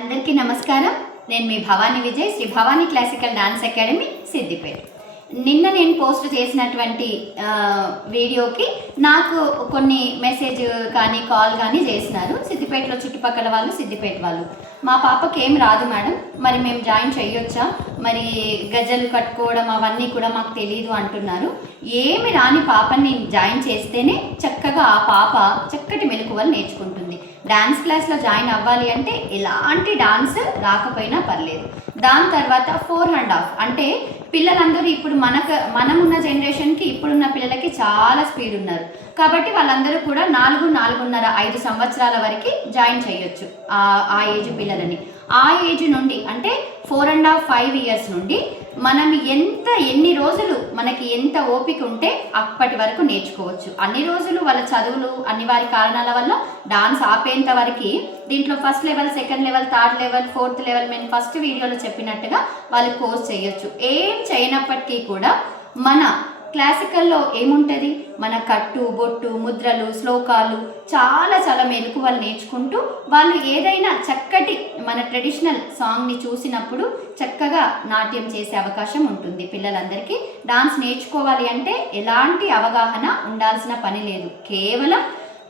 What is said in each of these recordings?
అందరికీ నమస్కారం. నేను మీ Bhavani Vijay, Sri Bhavani classical dance academy Siddipet. నిన్న నేను పోస్ట్ చేసినటువంటి వీడియోకి నాకు కొన్ని మెసేజ్ కానీ కాల్ కానీ చేసినారు. సిద్దిపేటలో చుట్టుపక్కల వాళ్ళు, సిద్దిపేట వాళ్ళు. మా పాపకి ఏం రాదు మేడం, మరి మేము జాయిన్ చేయొచ్చా, మరి గజ్జలు కట్టుకోవడం అవన్నీ కూడా మాకు తెలియదు అంటున్నారు. ఏమి రాని పాపని జాయిన్ చేస్తేనే చక్కగా ఆ పాప చక్కటి మెలకువలు నేర్చుకుంటుంది. డాన్స్ క్లాస్లో జాయిన్ అవ్వాలి అంటే ఎలాంటి డాన్స్ రాకపోయినా పర్లేదు. దాని తర్వాత 4.5 అంటే పిల్లలందరూ ఇప్పుడు మనమున్న జనరేషన్కి ఇప్పుడున్న పిల్లలకి చాలా స్పీడ్ ఉన్నారు కాబట్టి వాళ్ళందరూ కూడా 4.5 సంవత్సరాల వరకు జాయిన్ చేయొచ్చు ఆ ఏజ్ పిల్లలని. ఆ ఏజ్ నుండి అంటే 4.5 5 ఇయర్స్ నుండి మనం ఎన్ని రోజులు మనకి ఎంత ఓపిక ఉంటే అప్పటి వరకు నేర్చుకోవచ్చు. అన్ని రోజులు వాళ్ళ చదువులు అనివార్య కారణాల వల్ల డాన్స్ ఆపేంత వరకు దీంట్లో first level, second level, third level, fourth level మేము ఫస్ట్ వీడియోలో చెప్పినట్టుగా వాళ్ళు కోర్స్ చేయొచ్చు. ఏం చేయనప్పటికీ కూడా మన క్లాసికల్లో ఏముంటుంది, మన కట్టు బొట్టు ముద్రలు శ్లోకాలు చాలా చాలా మెలకువలు నేర్చుకుంటూ వాళ్ళు ఏదైనా చక్కటి మన ట్రెడిషనల్ సాంగ్ని చూసినప్పుడు చక్కగా నాట్యం చేసే అవకాశం ఉంటుంది. పిల్లలందరికీ డాన్స్ నేర్చుకోవాలి అంటే ఎలాంటి అవగాహన ఉండాల్సిన పని లేదు. కేవలం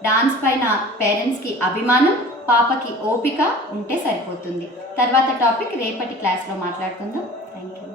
డాన్స్ పైన పేరెంట్స్కి అభిమానం, పాపకి ఓపిక ఉంటే సరిపోతుంది. తర్వాత టాపిక్ రేపటి క్లాస్లో మాట్లాడుకుందాం. Thank you.